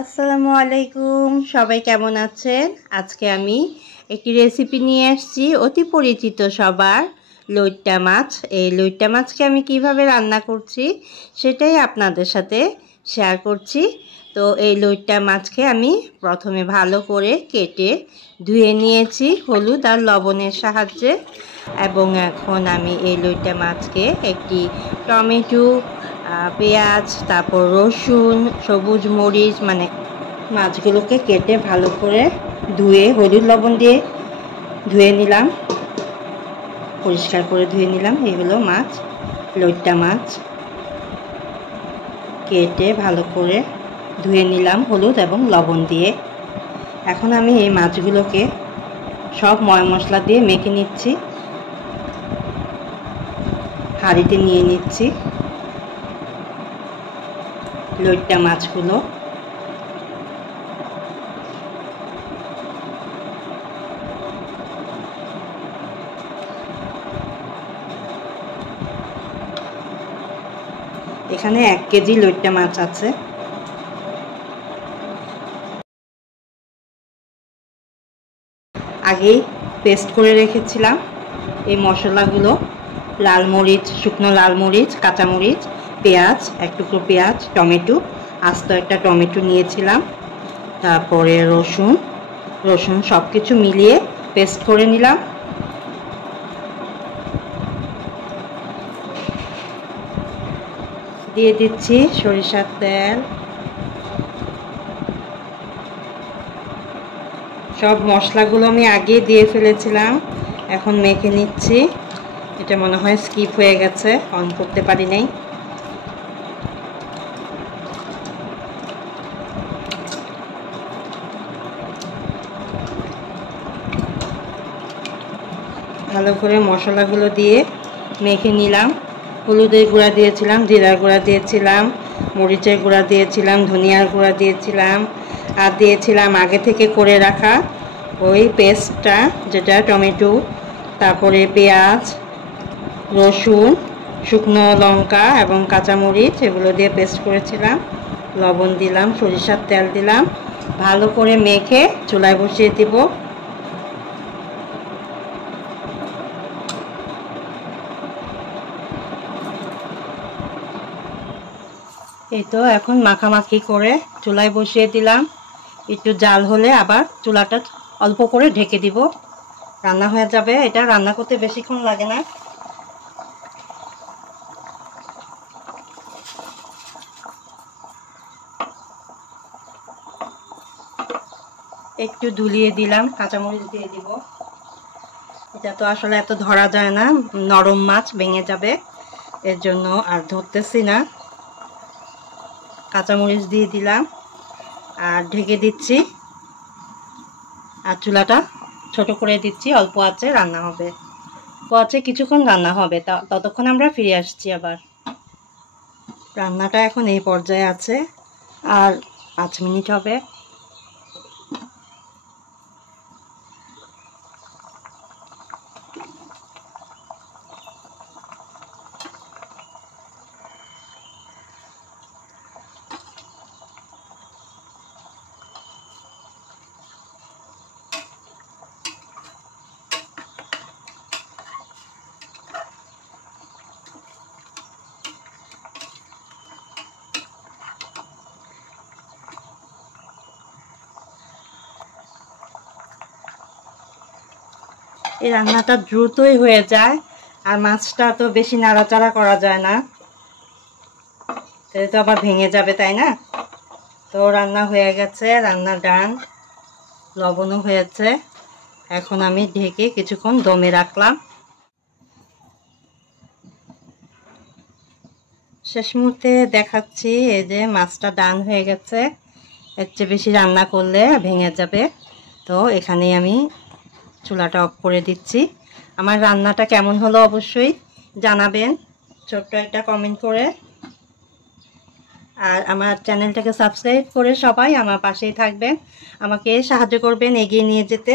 আসসালামু আলাইকুম, সবাই কেমন আছেন? আজকে আমি একটি রেসিপি নিয়ে আসছি, অতি পরিচিত সবার, লইট্টা মাছ। এই লইট্টা মাছকে আমি কিভাবে রান্না করছি সেটাই আপনাদের সাথে শেয়ার করছি। তো এই লইট্টা মাছকে আমি প্রথমে ভালো করে কেটে ধুয়ে নিয়েছি হলুদ আর লবণের সাহায্যে, এবং এখন আমি এই লইট্টা মাছকে একটি টমেটো, পেঁয়াজ, তারপর রসুন, সবুজ মরিচ, মানে মাছগুলোকে কেটে ভালো করে ধুয়ে হলুদ লবণ দিয়ে ধুয়ে নিলাম, পরিষ্কার করে ধুয়ে নিলাম। এই হলো মাছ, লইট্টা মাছ কেটে ভালো করে ধুয়ে নিলাম হলুদ এবং লবণ দিয়ে। এখন আমি এই মাছগুলোকে সব ময় মশলা দিয়ে মেখে নিচ্ছি, হাঁড়িতে নিয়ে নিচ্ছি লইট্টা মাছগুলো। এখানে 1 কেজি লইট্টা মাছ আছে। আগেই পেস্ট করে রেখেছিলাম এই মশলাগুলো, লাল মরিচ, শুকনো লাল মরিচ, কাঁচামরিচ, পেঁয়াজ, এক টুকরো পেঁয়াজ, টমেটো, আস্ত একটা টমেটো নিয়েছিলাম, তারপরে রসুন সব কিছু মিলিয়ে পেস্ট করে নিলাম। দিয়ে দিচ্ছি সরিষার তেল। সব মশলাগুলো আমি আগে দিয়ে ফেলেছিলাম, এখন মেখে নিচ্ছি। এটা মনে হয় স্কিপ হয়ে গেছে, অন করতে পারি নাই। ভালো করে মশলাগুলো দিয়ে মেখে নিলাম। হলুদের গুঁড়া দিয়েছিলাম, জিরার গুঁড়া দিয়েছিলাম, মরিচের গুঁড়া দিয়েছিলাম, ধনিয়ার গুঁড়া দিয়েছিলাম, আর দিয়েছিলাম আগে থেকে করে রাখা ওই পেস্টটা, যেটা টমেটো, তারপরে পেঁয়াজ, রসুন, শুকনো লঙ্কা এবং কাঁচামরিচ, এগুলো দিয়ে পেস্ট করেছিলাম। লবণ দিলাম, সরিষার তেল দিলাম, ভালো করে মেখে চুলায় বসিয়ে দিব। এই তো এখন মাখামাখি করে চুলায় বসিয়ে দিলাম। একটু জাল হলে আবার চুলাটা অল্প করে ঢেকে দিব, রান্না হয়ে যাবে। এটা রান্না করতে বেশিক্ষণ লাগে না। একটু ধুলিয়ে দিলাম, কাঁচামরিচ দিয়ে দিব। এটা তো আসলে এত ধরা যায় না, নরম মাছ, ভেঙে যাবে, এর জন্য আর ধরতেছি না। কাঁচামরিচ দিয়ে দিলাম আর ঢেকে দিচ্ছি, আর চুলাটা ছোট করে দিচ্ছি। অল্প আঁচে রান্না হবে, অল্প আঁচে কিছুক্ষণ রান্না হবে, ততক্ষণ আমরা ফিরে আসছি আবার। রান্নাটা এখন এই পর্যায়ে আছে, আর 5 মিনিট হবে। এই রান্নাটা দ্রুতই হয়ে যায়, আর মাছটা তো বেশি নাড়াচাড়া করা যায় না, তাহলে তো আবার ভেঙে যাবে, তাই না? তো রান্না হয়ে গেছে, রান্না ডান, লবণও হয়েছে। এখন আমি ঢেকে কিছুক্ষণ দমে রাখলাম। শেষ মুহূর্তে দেখাচ্ছি, এই যে মাছটা ডান হয়ে গেছে। এর চেয়ে বেশি রান্না করলে ভেঙে যাবে, তো এখানেই আমি চুলাটা অফ করে দিচ্ছি। আমার রান্নাটা কেমন হলো অবশ্যই জানাবেন ছোট্ট একটা কমেন্ট করে, আর আমার চ্যানেলটাকে সাবস্ক্রাইব করে সবাই আমার পাশেই থাকবেন, আমাকে সাহায্য করবেন এগিয়ে নিয়ে যেতে।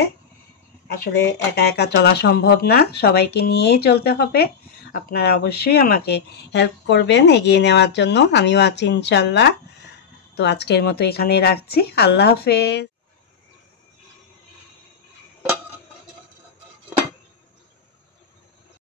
আসলে একা একা চলা সম্ভব না, সবাইকে নিয়েই চলতে হবে। আপনারা অবশ্যই আমাকে হেল্প করবেন এগিয়ে নেওয়ার জন্য, আমিও আছি ইনশাল্লাহ। তো আজকের মতো এখানেই রাখছি। আল্লাহ হাফেজ।